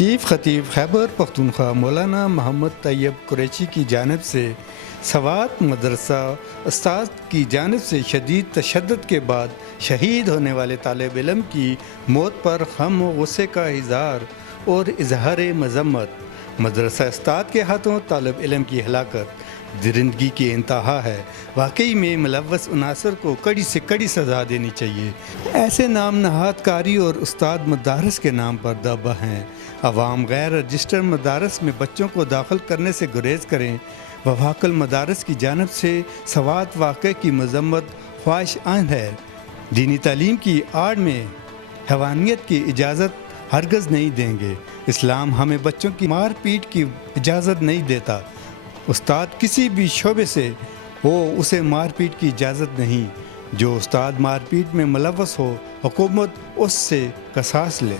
Chief खतीब खैबर पख्तूनख्वा मौलाना मोहम्मद तैयब कुरैशी की जानिब से सवात मदरसा उस्ताद की जानिब से शदीद तशद्दुद के बाद शहीद होने वाले तालिब इल्म की मौत पर गम व गुस्से का इज़हार और इजहार मज़म्मत। मदरसा उस्ताद के हाथों तालिब इल्म की हलाकत दरिंदगी की इंतहा है। वाकई में मुलव्वस अनासर को कड़ी से कड़ी सज़ा देनी चाहिए। ऐसे नाम नहाद कारी और उस्ताद मदारस के नाम पर दावा हैं। अवाम गैर रजिस्टर्ड मदारस में बच्चों को दाखिल करने से गुरेज करें। वफाकल मदारस की जानब से सवात वाक़े की मज़म्मत ख्वाहिश आंद है। दीनी तालीम की आड़ में हैवानियत की इजाज़त हरगज़ नहीं देंगे। इस्लाम हमें बच्चों की मार पीट की इजाज़त नहीं देता। उस्ताद किसी भी शोबे से हो उसे मारपीट की इजाज़त नहीं। जो उस्ताद मारपीट में मुलव्वस हो हुकूमत उससे कसास ले।